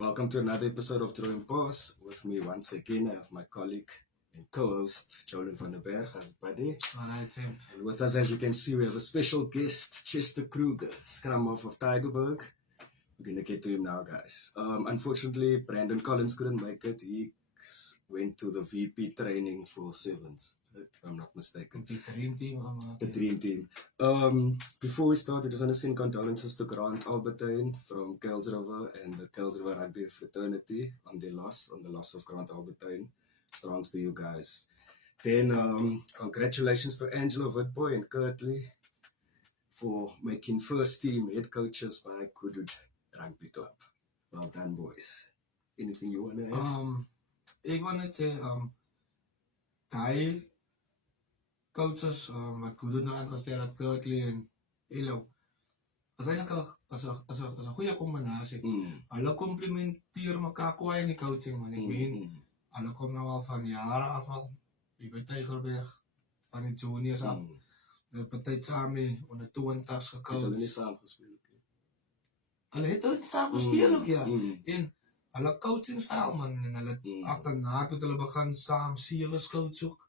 Welcome to another episode of Throwing Pause. With me once again, I have my colleague and co-host, Jolyn van der Berg, as buddy. Alright, Tim. And with us, as you can see, we have a special guest, Chester Kruger, scrum half of Tygerberg. We're going to get to him now, guys. Unfortunately, Brandon Collins couldn't make it. He went to the VP training for Sevens, if I'm not mistaken. Die dream team The dream team. Before we start, I just want to send condolences to Grant Albertine from Kuils River and the Kuils River Rugby fraternity on the loss of Grant Albertine. Strongs to you guys. Then congratulations to Angelo Witboy and Kurtley for making first team head coaches by Goodwood Rugby Club. Well done, boys. Anything you want to add? Ek wil net sê, die coaches wat Goodwood nou aangestel het, Kurtley en Elo, is eintlik as 'n goeie kombinasie. Hulle komplementeer mekaar kwaai in die coaching, man. Ek meen, hulle kom nou al van jare af al, wie by Tygerberg, van die juniors af. Hulle het party saam mee onder 20's Het gecoach. hulle nie saam gespeel ook nie? Hulle het ook saam gespeel ook, ja. En hulle coaching style, man, en hulle agterna toe hulle begin saam sewe coach ook.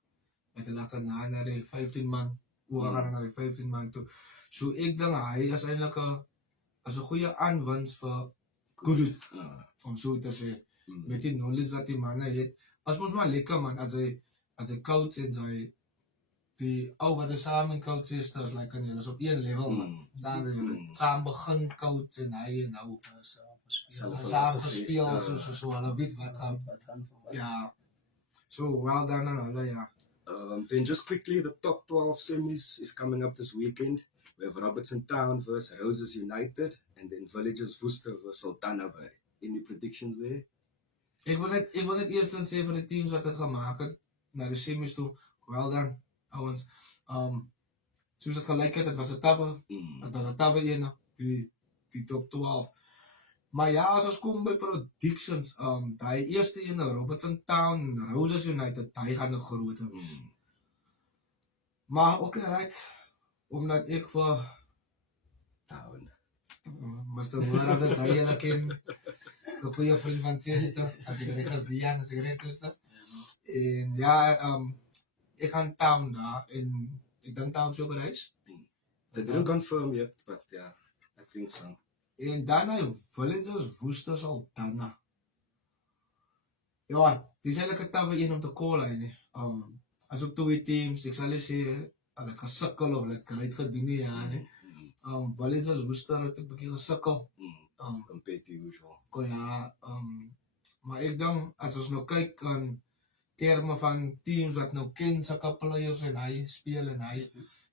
Het hulle agterna na die 15 man, oorgaan na die 15 man toe. So ek dink hy is eintlik 'n goeie aanwinst vir Goodwood, om so te sê. Met die knowledge wat die manne het. As mos maar lekker, man, as hy coach en sy die ou wat hy saam in coach is, dat is like hulle is op een level, man. Staan sy hulle saam begin coach en hy en nou saam gespeel, so hulle weet wat gaan. Ja. So well done aan hulle, ja. Then just quickly, the top 12 semis is coming up this weekend. We have Robertson Town versus Roses United, and then Villages Worcester versus Sultana Bay. Any predictions there? Ek wil net eers dan sê vir die teams wat het gemaak het na die semis toe, well done, ouens. Soos het gelyk het was 'n tawwe een, die top 12. Maar ja, as ons kom by predictions, die eerste een, Robertson Town en Roses United, die gaan nog groot wees. Maar ook right, omdat ek vir Town. Mr. Moora dat hy julle ken, 'n goeie vriend van Chester, as ek reg is Dian, as ek reg is. En ja, ek gaan Town daar, en ek dink Town so bereis. They didn't confirm yet, but yeah, I think so. En dan hy Villages Worcester Sultana. Ja, die is eintlik 'n tawwe een om te call hy nie. As ook twee teams, ek sal sê, hulle het gesukkel of hulle het great gedoen nie, ja nie. Villages Worcester het 'n bietjie gesukkel. Compared to usual. Ja, maar ek dink as ons nou kyk aan terme van teams wat nou ken sulke players en hy speel en hy,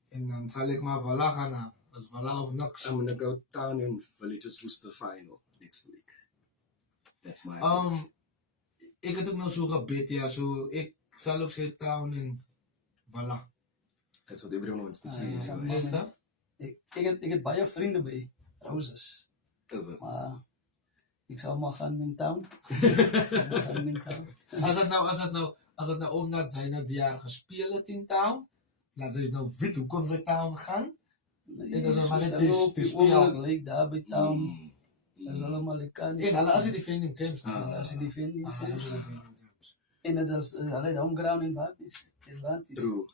en dan sal ek maar Villa gaan na, as Villa of niks. I'm gonna go Town and Villages Worcester final next week. That's my Ek het ook nou so gebed, ja, so ek sal ook sê Town en Villa. That's what everyone wants to see. ja, anyway. Chester? Ik heb baie vrienden bij Roses. Is it? Maar ik zou maar gaan in town. As het nou omdat sy nou die jaar gespeel het in Town, laat sy nou weet hoe kom sy Town gaan. En dat is maar net die speel. Leek daar bij town. Dat is allemaal ik kan. En hulle as die defending champs. Als je die vindt Hulle niet is die zelfs. defending champs. En dat is alleen homeground in Batis. True.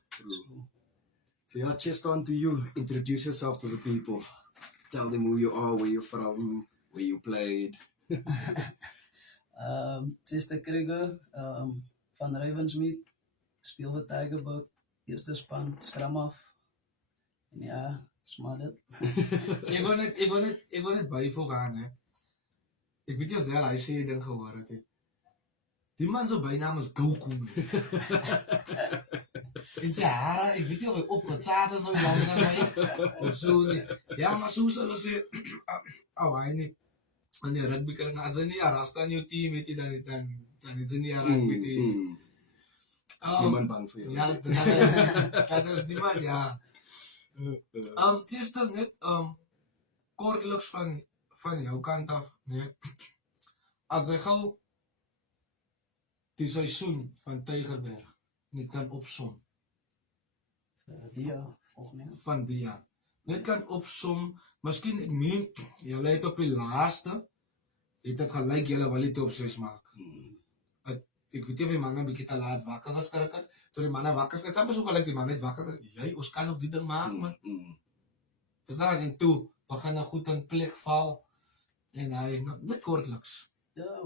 So yeah, Chester, on to you. Introduce yourself to the people. Tell them who you are, where you're from, where you played. Chester Kruger van Ravensmead. Speel voor Tygerberg. Eerste span, scrum af. En ja, smadder. Ek wil net byvoeg aan, hè. Ek weet nie of hy sê die ding gehoor het, hè. Die man se bynaam is Goku, man. En sy hare, ek weet nie of hy opgetsaad is nou lang na my, of so nie. Ja, maar soos hulle sê, hy nie, in die rugby kring, as hy nie rasta in jou team het, dan het hy nie rugby team. Is niemand bang vir jou? Ja, dat is niemand, ja. Chester, net kortliks van jou kant af, nee. As hy gou die seisoen van Tygerberg net kan opsom. Die jaar, volgende jaar. Van die jaar. Net kan opsom, miskien ek meen, julle het op die laaste het dit gelyk julle wil die top 6 maak. Ek weet nie of die manne 'n bietjie te laat wakker geskrik het. Toe die manne wakker skrik, het so gelyk die manne het wakker. Jy, ons kan nog die ding maak, man. Verstaan? En toe begin hy goed in plek val en hy net kortliks. Ja,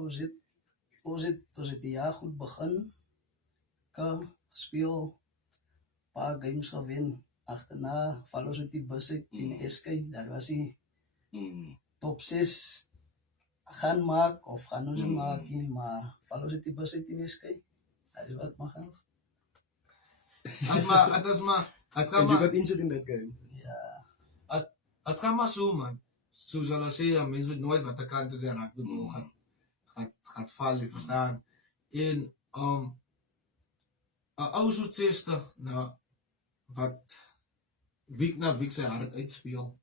ons het die jaar goed begin. Speel, paar games gewen. Agterna val ons uit die bus uit in die SK. Daar was die top 6 gaan maak of gaan ons nie maak nie, maar val ons uit die bus uit in die SK. Dat is wat mag ons. Het is maar, het gaan And you maar, got injured in that game. Ja, het gaan maar so, man. Soos hulle sê, mens weet nooit wat 'n kant toe die rugbybal gaat val, jy verstaan. En, 'n ou soort 60, nou, wat week na week sy hart uitspeel,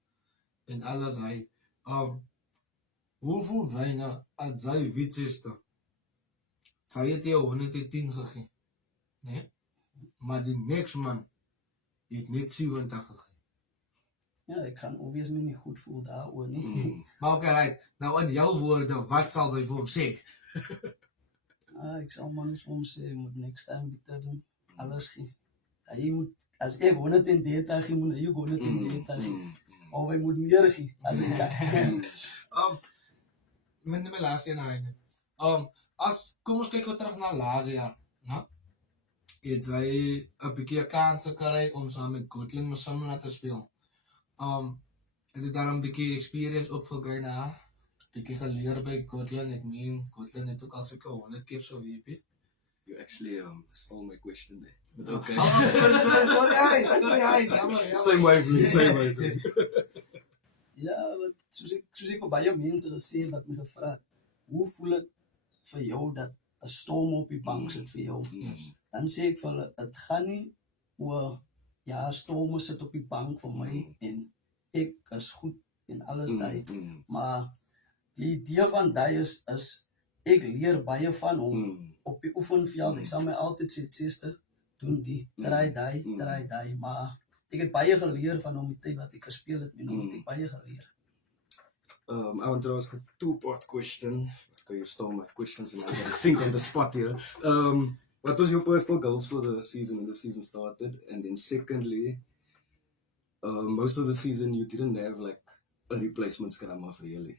en alles hy, hoe voel sy nou, as sy weet 60, sy het jou 110 gegee, nee? Maar die next man, het net 70 gegee. ja, ek kan obviously nie goed voel daaroor nie. Maar oké, right, nou in jou woorde, wat sal sy vir hom sê? Ek sal maar net vir hom sê, hy moet next time beter doen, alles gee. Hy moet, as ek 130 gee, moet hy ook 130 gee. Of hy moet meer gee, as ek kan. Met my laaste een einde. Kom ons kyk wat terug na laaste jaar, né? Het hy 'n bietjie 'n kans gekry om saam met Gotland Mosamela te speel. Het hy daar 'n bietjie experience opgekry na, bietjie geleer by Gotland. Ek meen, Gotland het ook al so 100 keer so WP. You actually stole my question there. But okay. Sorry, jammer. Same way, vriend. Same way, vriend. Ja, want soos ek vir baie mense gesê wat my gevra het, hoe voel dit vir jou dat 'n storm op die bank sit vir jou? Dan sê ek vir hulle, dit gaan nie oor, ja, storme sit op die bank vir my en ek is goed en alles daai, maar die idee van daai is ek leer baie van hom op die oefenveld. Hy sal my altyd sê, "Sister, doen die, draai daai," maar ek het baie geleer van hom die tyd wat ek gespeel het met hom, het ek baie geleer. I want to ask a two-part question. Okay, you stole my questions and I gotta think on the spot here. What was your personal goals for the season when the season started? And then secondly, most of the season you didn't have like a replacement scrum off really.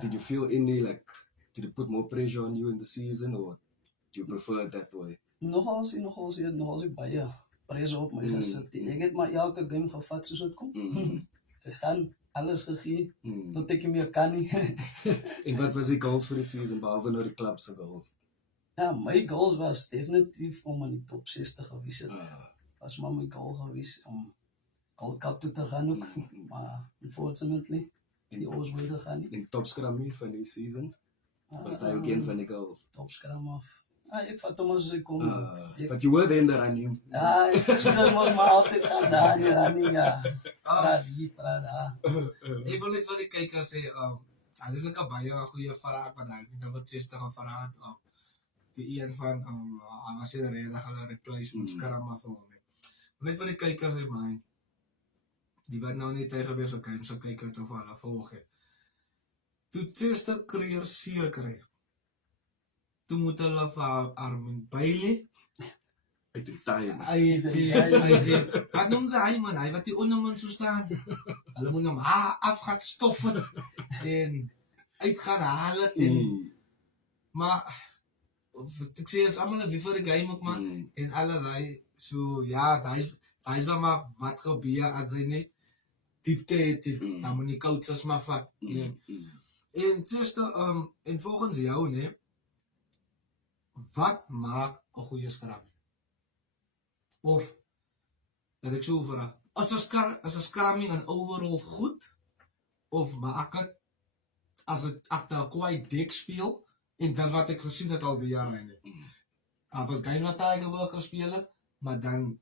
Did you feel any like, did it put more pressure on you in the season or do you prefer it that way? Nogals baie pressure op my gesit. Ek het maar elke game gevat soos dit kom. Gegaan, alles gegee, tot ek nie meer kan nie. And what was the goals for the season, behalve nou die club se goals? Ja, my goals was definitief om in die top 60 gewees het. Was maar my goal gewees om Gold Cup toe te gaan ook. Maar unfortunately, die oors wou gegaan nie. In top scrum nie van die season? Was daai ook een van die goals? Top scrum af. Ek vat hom as ek kom. But you were there in the running. Ja, soos hy mos maar altyd gaan daar in die running, ja. Praat daar. Ek wil net vir die kykers sê, eintlik 'n baie goeie vraag wat hy net wat 60 gevra het. Die een van, hy was hier redig hulle replacement scrum af vir hom. Net vir die kykers remind, die wat nou net tegen wees, okay, so kyk het of hulle volg het. Toe 60 kreer seer kry, toe moet hulle vir Armin Bailey, Uit die time. Wat noem sy hy man, hy wat die onderman so staan. Hulle moet hom af gaan stof het en uit gaan haal het en, maar, wat ek sê, is allemaal is lief vir die game ook man, en alles hy, so ja, daar is maar wat gebeur as hy net diepte het, dan moet die coaches maar vat. En soos en volgens jou, nee, wat maak 'n goeie scrum? Of, dat ek so vraag, as 'n scrumming en overall goed, of maak het, as ek agter 'n kwai dek speel, en dat is wat ek gesien het al die jare nie. Was game wat hy gewilk gespeel het, maar dan,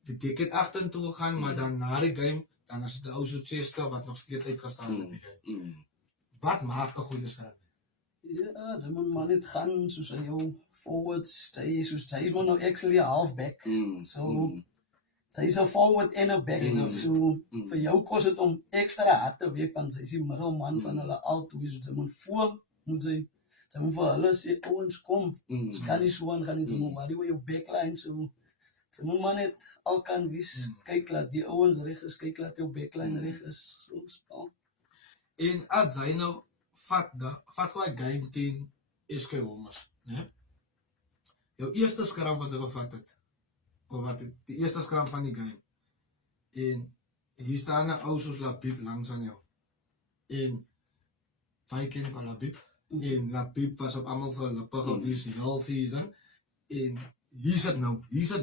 die dek het agtertoe gegaan, maar dan na die game, dan is het 'n ou soort 60 wat nog steeds uitgestaan het die game. Wat maak 'n goeie scrum? Ja, jy moet maar net gaan, soos hy jou forwards, sy is maar nou actually 'n halfback. So, sy is 'n forward en 'n back. So, vir jou kos het om extra hard te werk, want sy is die middelman van hulle altyd. So, sy moet voor moet sy moet vir hulle sê, ouens kom, ons kan nie so aan gaan nie, sy moet worry oor jou backline, so sy moet maar net al kan wees, kyk laat die ouens reg is, kyk laat jou backline reg is, so, En as hy nou vat gewoon game 10 SK Homers, né? Jou eerste skram wat hy gevat het, of wat die eerste skram van die game, en hier staan 'n ou soos Labib langs aan jou, en jy ken van Labib, en Labib was op almal vir lippe gewees die hele season, en hier sit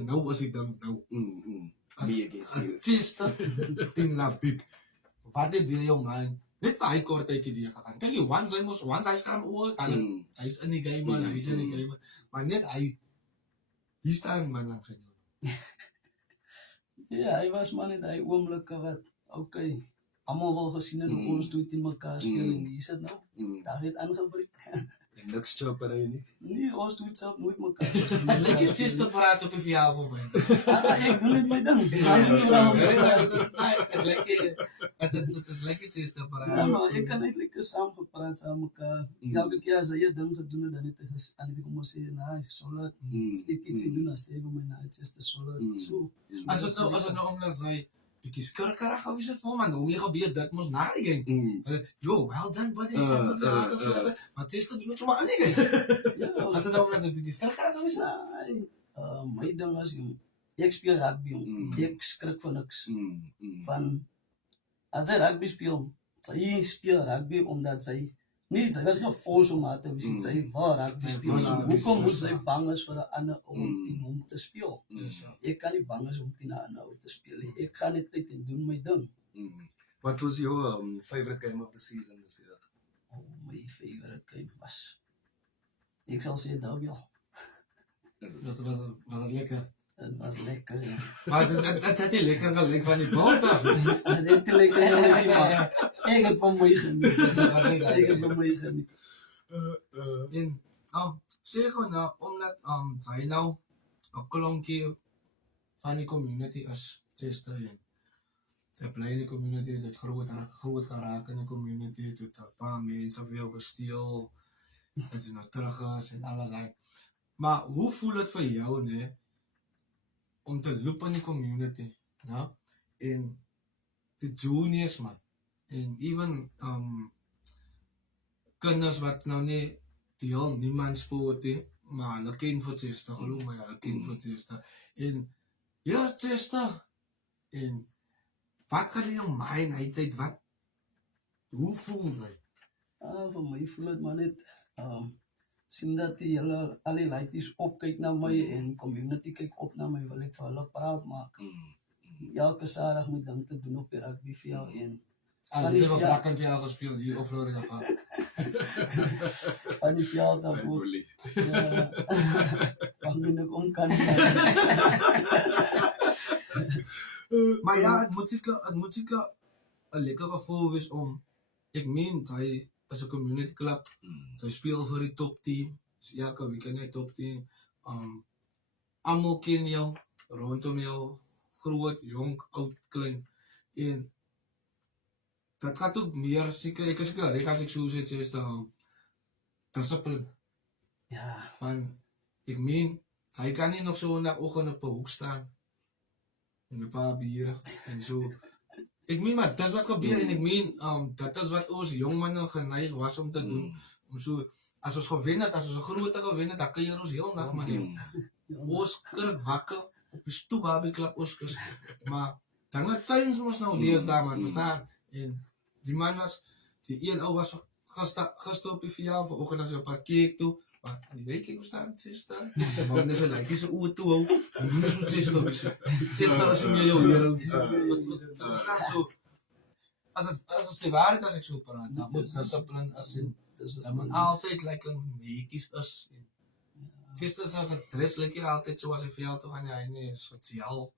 nou as ek dink nou, Me against you. Chester teen Labib, wat het deel jou mind? Net vir hy kort tydjie die gegaan. Kyk jy, once hy skram oor, dan hy is in die game, man, hy is in die game, maar net hy, hier staan man langs aan jou. ja, hy was maar net hy oomblikke wat, okay, almal wil gesien het hoe ons toe teen mekaar speel, en hier sit nou, daar het aangebreek. En niks choppery nie. Nee, ons doen het self nooit mekaar. Het lyk jy Chester praat op die verjaal voorbij. Ek doen net my ding. Het lyk jy Chester praat. Ja, maar ek kan net lekker saam gepraat, saam mekaar. Elke keer as hy 'n ding gedoen het, dan het hy kom maar sê, nee, solid. As ek iets doen, dan sê ek vir my, nee, het is te solid. So. As het nou omdat sy bietjie skirkerig gewees het vir hom, en hoe jy gebeur dit mos na die game. Yo, well done buddy, jy het wat aangesluit, maar Chester doen het sommer aan die game. Ja, As het nou omdat sy bietjie skirkerig gewees het. my ding is, ek speel rugby, ek skrik van niks. Van, as hy rugby speel, sy speel rugby omdat sy was nie gefors om haar te wees, sy wou rugby speel. So, hoekom moet sy bang is vir 'n ander ou teen hom te speel? Ek kan nie bang is om teen 'n ander ou te speel nie. Ek gaan net uit en doen my ding. What was your favorite game of the season this year? Oh, my favorite game was, ek sal sê derby. Was het lekker. Dit was lekker, ja. Maar het het nie lekker gelyk van die bal af. Dit het lekker gelyk, maar ek het van my geniet. Ek het van my geniet. En sê gewoon nou, omdat sy nou 'n klonkie van die community is, Chester, en sy bly in die community, het groot geraak in die community, het 'n paar mense vir jou gesteel, het sy nou terug is en alles daai. Maar hoe voel dit vir jou, nee, om te loop in die community, nou, en die juniors, man, en even kinders wat nou nie deel niemand sport nie, maar hulle ken vir Chester, geloof my, hulle ken vir Chester, en ja, Chester, en wat gaan in jou mind uit, hoe voel sy? Vir my voel dit maar net, sien dat die hele, al die laities opkyk na my, en community kyk op na my, wil ek vir hulle praat maak. Elke Saterdag moet ding te doen op die rugbyveld, en Hulle het op Black and Veld gespeel, hier op Florida Park. van die veld af ook. Ja, van my nog om kan nie. Maar ja, het moet seker 'n lekker gevoel wees om, ek meen, sy is 'n community club, sy speel vir die top team, so elke weekend hy top team, almal ken jou, rondom jou, groot, jong, oud, klein, en dat gaat ook meer, seker, ek is seker reg as ek so sê, discipline, Ja, want ek meen, sy kan nie nog so in die oggend op 'n hoek staan, en 'n paar biere, en so, ek meen, maar dit wat gebeur, en ek meen, dit is wat ons jong manne geneig was om te doen, om so, as ons gewen het, as ons 'n grote gewen het, dan kuier ons heel nag met hem. Ons skrik wakker, op die stoep Barbie Club Oskus, maar, dan het syns mos nou deesdae, man, verstaan, en die man was, die een ou was gister op die verjaar, vanoggend as hy op haar keek toe, maar die weekie hoe staan, Chester, maar wanneer sy lyk, die sy oor toe hou, en nie so Chester wees, Chester is meer jou hero, verstaan so, as die waarheid as ek so praat, dan moet discipline as in, dat man altyd lekker netjies is, en Chester sy gedres lyk jy altyd so as hy vir jou toe gaan, hy nie is sosiaal,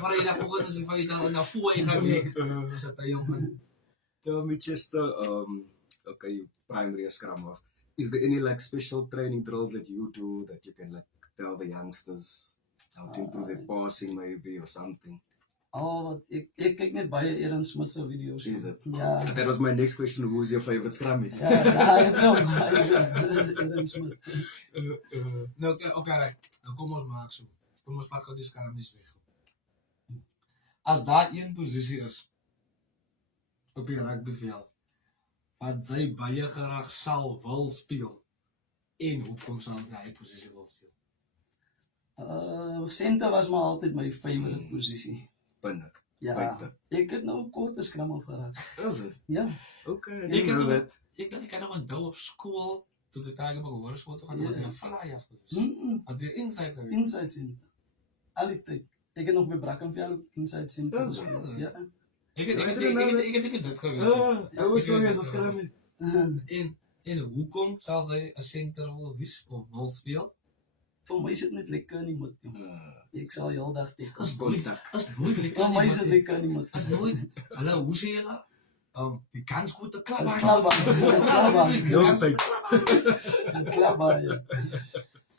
Vrydag oggend as die Vrydag en dan voor hy gaan nek, sit hy jongen. Tell me, Chester, okay, you primary scrum off. Is there any like special training drills that you do that you can like tell the youngsters how to improve their passing maybe or something? Oh, wat ek kyk net baie Aaron Smith se video's. Is it? Ja. That was my next question. Who's your favorite scrummy? Ja, daai is hom. Aaron Smith. Nou, oké, right. Nou kom ons maak so. Kom ons pak gou die skermies weg. As daar een posisie is op die rugbyveld wat sy baie graag sal wil speel en hoekom sal sy hy posisie wil speel? Center was maar altyd my favorite posisie. Binne. Ja. Buite. Ek het nou kort 'n scrum al geraak. Is it? Ja. Okay, I Ek didn't know het that. ek kan nog onthou op skool toe sy tyd op 'n hoërskool toe gaan Ja. wat sy 'n fly af gewees. As jy inside gewees. Inside center. Al die tyd. Ek het nog by Brackenfell inside center. Ja, gespeel. Ja. Ek het dit geweet. I was so as a scrummy. En hoekom sal sy 'n center wil wees of wil speel? Vir my is dit net lekker in die mid. Ek sal heeldag teken. As nooit lekker. Vir my is dit lekker in die mid. As nooit. Hulle hoe sê julle? Die kans goed te klap. Klapba. Heel tyd. Klapba, ja.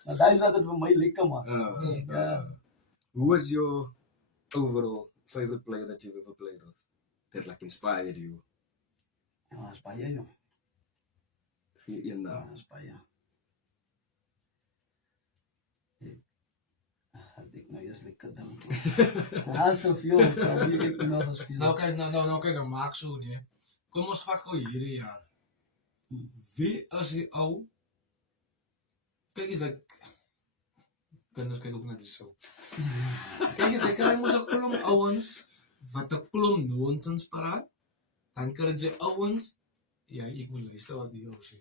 Maar daai is altijd vir my lekker, man. Ja. Who was your overall favorite player that you've ever played with? That like inspired you? Ja, dat is baie, jong. Gee een Ja, naam. dat is baie. Ek nou eers lekker dink. Daar is te veel, so wie ek nou gaan speel. Nou kyk, nou maak so nee. Kom ons vat gou hierdie jaar. Wie is die ou? Kyk eens ek kinders kyk ook na die show. Kyk eens ek kry mos 'n klomp ouens wat 'n klomp nonsens praat. Dan kry jy ouens ja, ek moet luister wat die ou sê.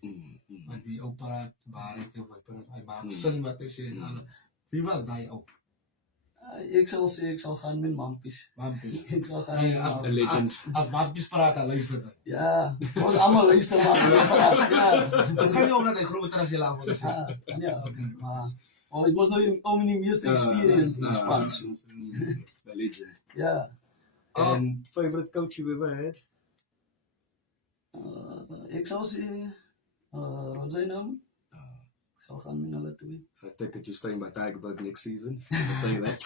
Want die ou praat waarheid of hy maak sin wat hy sê en alle. Wie was daai ou? Ek sal sê ek sal gaan met Mampies. Mampies. Ek sal gaan Sy, met as- A Mampies. legend. As Mampies praat, dan luister sy. Ja, ons almal luister maar. Ja. Het gaan nie om dat hy groter as jy laat word. Ja, maar ek moes nou om in die meeste experience in Spans. A legend. Ja. And favorite coach you've ever had? Ek sal sê wat sy naam? Ek sal gaan met hulle twee. So I take it you're staying by Tigerberg next season. To say that.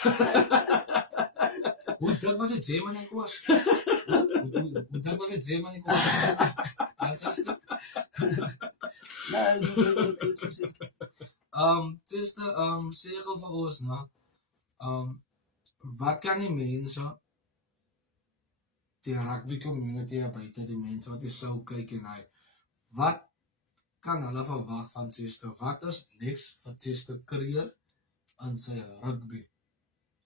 Hoe dik was het Zeeman ek was? Hoe dik was het Zeeman ek was? Aansaste? Nee, dat kan ek sê. Het is de segel van ons, nou. Wat kan die mense, die rugby community buiten die mense wat die sou kyk en hy, wat kan hulle verwag van Sister? Wat is niks van Sister creëer in sy rugby?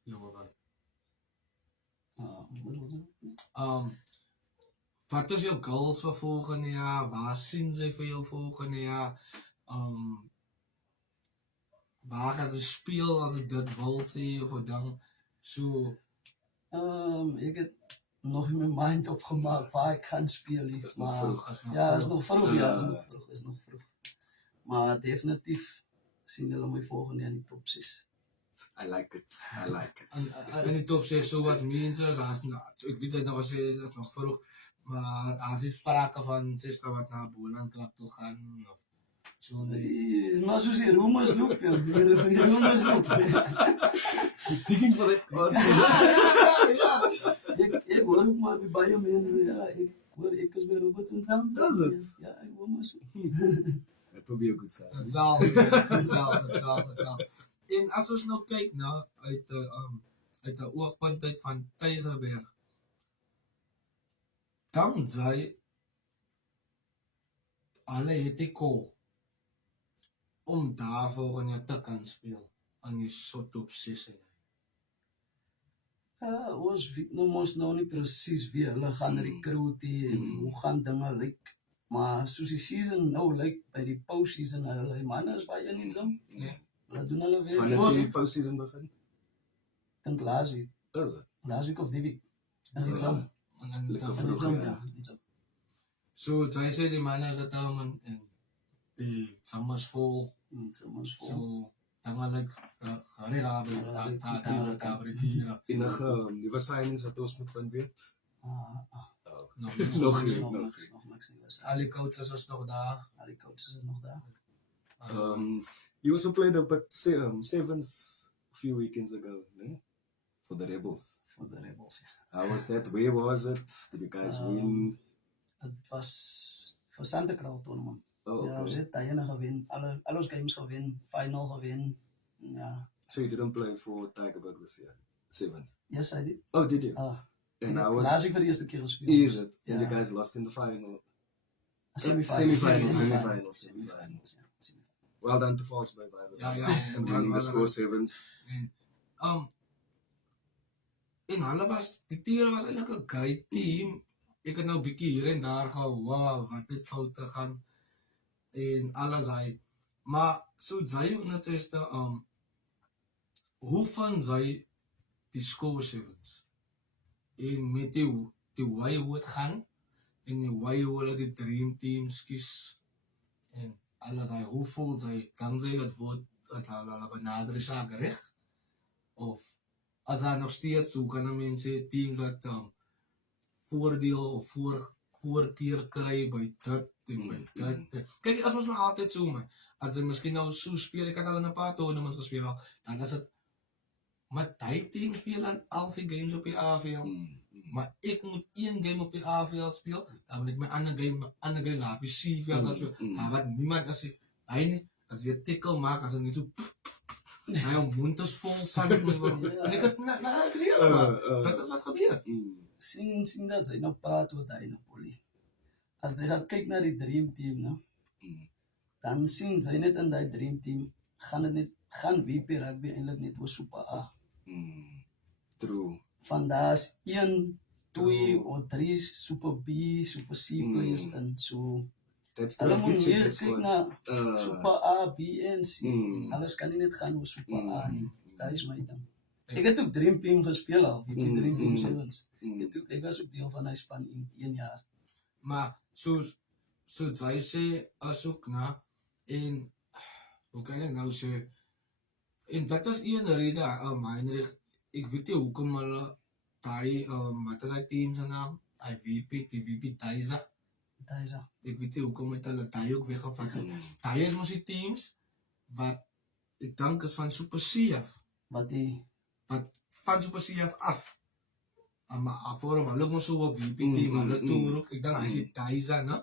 Jonge wat? Wat is jou goals vir volgende jaar? Waar sien sy vir jou volgende jaar? Waar gaan sy speel as ek dit wil sê of 'n ding? So, Ek het nog in my mind opgemaak waar ek gaan speel. Is nog vroeg. Ja, is nog vroeg, ja, is nog vroeg. Maar definitief sien hulle my volgende jaar in die top 6. I like it. in die top 6 so wat mense is, ek weet sy nou gesê, dit is nog vroeg, maar as jy sprake van Sister wat na Boland klap toe gaan, of so nee. Maar soos die rumors loop, ja. Die rumors loop. Digging for it. Ek hoor ook maar by baie mense, ja, ek hoor ek is by Robertson Town. Is it? Ja, ek hoor maar so. That will be a good sign. Dit sal. En as ons nou kyk na uit 'n oogpunt uit van Tygerberg, dan sy alle het die kol om daar volgende jaar te kan speel aan die so top 6. Ja, ons weet nou mos nou nie presies wie hulle gaan recruit en hoe gaan dinge lyk. Maar soos die season nou lyk, by die postseason, hulle manne is baie in Zim. Nee. Hulle doen hulle weer. Wanneer die postseason begin? Dink laas week. Is it? Laas week of die week. In Zim. Lekker In vroeg, Zim, ja. ja. In Zim. So sy sê die manne is dit almal en die summers vol. In Zim is vol. So dan wil ek rehabiliteren. Enige nuwe signings wat ons moet van weet? Nog Nog niks. nie. Nog niks nie. Al die coaches is nog daar. Al die coaches is nog daar. You also played up at Sevens a few weekends ago, no? For the Rebels. for the Rebels. How was that? Where was it? Did you guys win? Het was voor Santa Cruz tournament. Oh, Ja, we okay. zitten daarin gewin. Alle games gewin. Final gewin. Ja. So you didn't play for Tigerberg this year? Sevens? Yes, I did. Oh, did you? Ik And heb I was... laatst week voor de eerste keer gespeeld. Is it? Ja. And you guys lost in the final? Semifinals. Semifinals. Ja. Well done to Falsburg, by the way. Ja, And winning the score sevens. En hulle was, die Tiere was eintlik 'n great team. Ek het nou bietjie hier en daar gehou, wow, wat het foute gaan en alles hy. Maar so jy ook net sê, hoe van sy die score sevens? En met die way hoe het gaan en die way hoe hulle die dream teams kies en alles hy, hoe voel sy, kan sy het word het hulle benader is reg? Of as daar nog steeds, hoe kan 'n mens sê, team wat voordeel of voorkeur kry by dit en by dit. Kyk, as ons maar altyd so, man, as jy miskien nou so speel, ek het al in 'n paar tournaments gespeel al, dan is het, maar die team speel aan al sy games op die AVL, maar ek moet een game op die AVL speel, dan moet ek my ander game laat op die CVL speel, wat niemand as hy nie, as jy 'n tackle maak, as hy nie so, hy jou mond is vol sand, en ek is hier, maar dit is wat gebeur. Sien dat sy nou praat oor die Napoli. As jy gaan kyk na die Dream Team, no? Dan sien sy net in die Dream Team, gaan WP Rugby eintlik net oor Super A. True. Van daar's 1, 2 of 3 Super B, Super C players in, so That's hulle the moet meer kitchen kyk na Super A, B en C. Alles kan nie net gaan oor Super A nie. Dat is my ding. Ek het ook Dream Team gespeel al, Dream Team Sevens. Ek was ook deel van die span in 1 jaar. Maar soos jy sê, as ook na, en hoe kan ek nou sê, en dat is een rede, Heinrich, ek weet nie hoekom hulle die, wat is die team sy naam, die VP Daiza, ek weet nie hoekom het hulle die ook weggevat. Die is mos die teams, wat ek dink is van Super C af, wat van Super C af, maar voor hom, hulle mos so op VP team, hulle toer ook, ek dink hy is die Daiza, ne?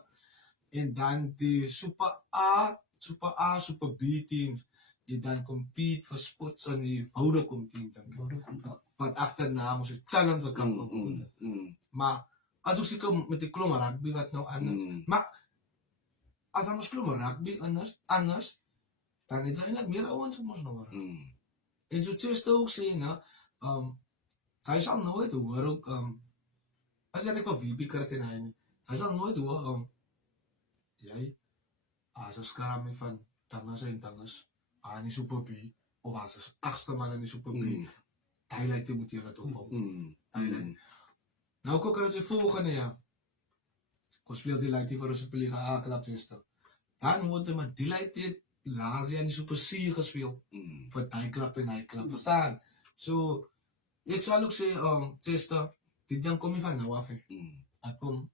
En dan die Super A, Super B teams, en dan compete vir spots aan die Vodacom team, wat achterna moes die challenge kan verwoorden. Maar, as ook seker met die klomp rugby wat nou anders, maar, as daar moes klomp rugby anders, dan het sy eintlik meer ouwens wat moes nou hoor. En so het sy ook sê, sy sal nooit hoor ook, as jy ek wel VB krit en hy nie, sy sal nooit hoor, jy, as een skaramie van Tangas en Tangas, aan die Super B, of as een 8ste man in die Super B, die leid moet jy dat ophou. Die leid. Nou kom ek sy volgende jaar, kon speel die leid vir die Superliga A-klap sester. Dan word sy maar die leid het laas jy in die Super C gespeel, vir die klap en die klap, verstaan? So, ek sal ook sê, sester, die ding kom nie van nou af, het kom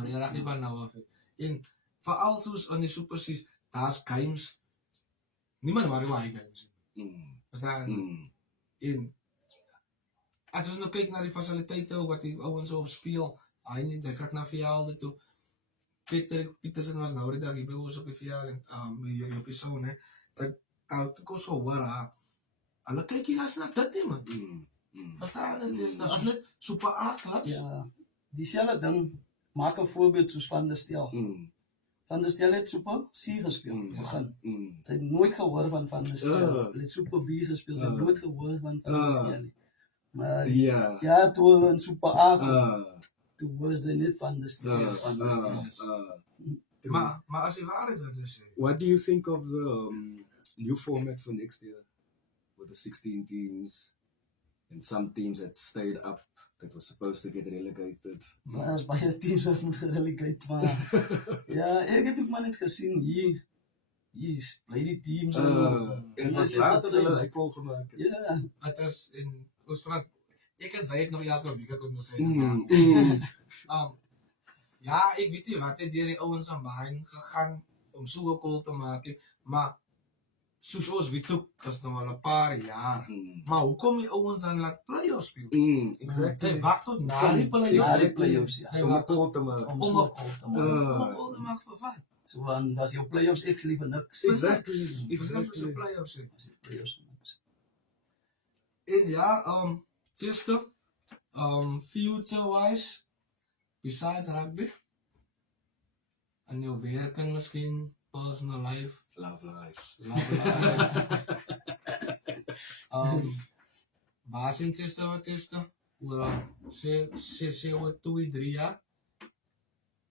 recht van nou af. En vooral soos in die Super C's, daar is games, niemand waar jy games. Verstaan? En as ons nou kyk na die faciliteite, wat die ouwens op speel, hy gaat na verjaalde toe. Pietersen was nou die dag hier by ons op die verjaal, hier op die zoon, toe kon so hoor, hulle kyk hier as na dit, man. Verstaan? As net Super A-klaps. Ja, diezelfde ding, maak een voorbeeld soos Van der Stel. Van der Stel het Super C gespeel, begin. Sy het nooit gehoor van Van der Stel. Hy het Super B gespeel, sy het nooit gehoor van Van der Stel. Maar ja, toe hulle in Super A kom, toe hoor sy net Van der Stel. Maar as die waarheid wat jy sê. What do you think of the new format for next year? With the 16 teams, and some teams that stayed up, that was supposed to get relegated. Maar as baie teams wat moet gerelegeerd, maar ja, ek het ook maar net gesien, hier bly die teams. En was later hulle uitkol gemaak. Ja. Het is, en ons praat, ek en sy het nog elke week, ek kon nog sê. Ja, ek weet nie wat het dier die ouwens aan my gegaan, om so 'n call te maak, maar soos ons weet ook, is nou al 'n paar jaar. Maar hoekom die ouens dan laat playoffs speel? Exactly. Sy wag tot na die playoffs. Na die playoffs, ja. Sy Om wag het tot al te maak. Om so op te maak. om te maak vir wat? So, want as jou playoffs ek liever niks. Exactly. Exactly. So Exactly. playoffs. As die playoffs niks. En ja, sister, future wise, besides rugby, en jou werk en miskien personal life, Love life. love life. Waar sien sister wat sister? Oor sê oor 2, 3 jaar?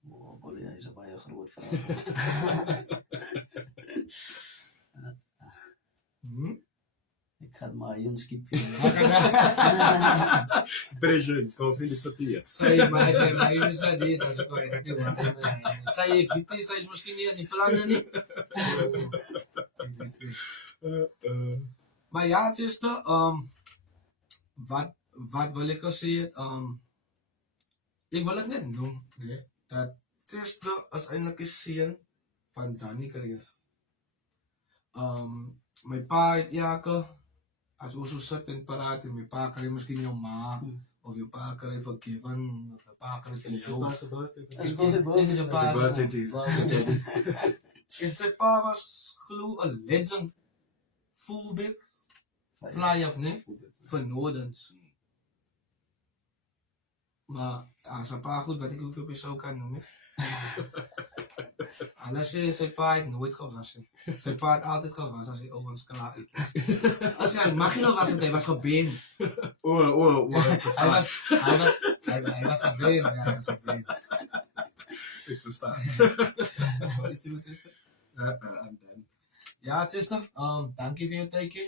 Oh, bolie, hy is 'n baie groot vraag. Ek gaan maar een skip vir. Pressure, it's called vrienden satire. Sy is dat dit as ek hoor dat jy maar. Sy ek weet nie, sy is miskien nie in die planne nie. Maar ja, sister, wat wil ek al sê? Ek wil dit net noem, nee, dat sister is eintlik 'n seun van Johnny Creer. My pa het as ons so sit en praat en my pa kry miskien jou ma of jou pa kry vir Kevin of jou pa kry vir En sy jou. pa se birthday. As ek ons Dit is jou pa Happy se birthday to you. En sy pa was glo 'n legend fullback fly-off, nee, vir Nordens. Maar as sy pa goed wat ek ook op die show kan noem, hè. Alles sy pa het nooit gewas nie. Sy pa het altyd gewas as die ouens klaar het. As hy mag nie was het, hy was gebeen. Hy verstaan. was gebeen, ja, hy was gebeen. Ek verstaan. Iets wat is dit? I'm done. Ja, sister, dankie vir jou tydjie.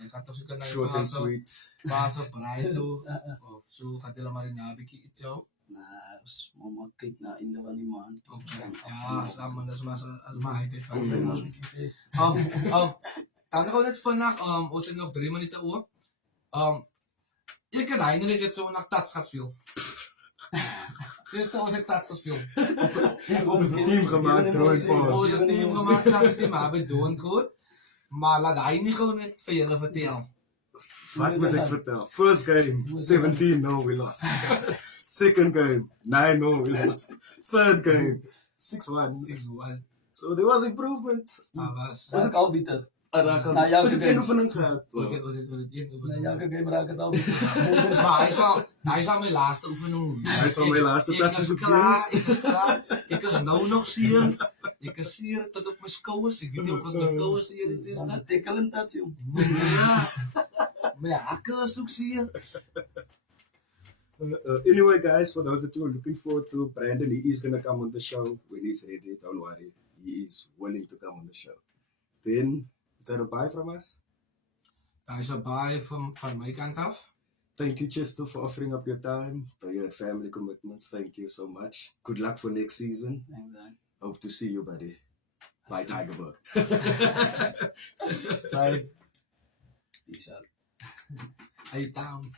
Jy gaan toch seker na jou Short and sweet. paas op braai toe. Of so, gaat jy maar na 'n bietjie iets jou. Nou, mama kyk na einde van die maand. Ja, samen, dat is maar hy dit van Ons jou. moet bietjie sê. Dan gaan net vandag, ons het nog 3 minute oor. Ek en Heinrich het so nog tats gaan speel. Sister, ons het tats gespeel. Ons het 'n team gemaakt, Troy Paul. Ons het nie gemaak dat is die maar by doen goed. Maar laat hy nie gou net vir julle vertel. Wat moet ek vertel? First game, 17-0 we lost. Second game, 9-0 we lost. Third game, 6-1. 6-1. So there was improvement. Was Raak al bitter. Nou ja, was het oké. een oefening gehad. het een Na elke game raak het al bitter. Maar hy sal my laaste oefening wees. Hy sal my laaste Ek touches is op klaar, wees. ek is klaar. Ek is nou nog seer. Ek is seer tot op my skouers. Ek weet nie of as my skouers seer dit is Dan dat. beteken en dat jong. Ja. My hakke is ook seer. Anyway, guys, for those that you are looking forward to, Brandon, he is going to come on the show when he's ready. Don't worry. He is willing to come on the show. Then, is that a bye from us? Daar is 'n baie van my kant af. Thank you, Chester, for offering up your time, for your family commitments. Thank you so much. Good luck for next season. Hope to see you, buddy. Bye, Tigerbird. Sy Peace out. hy town.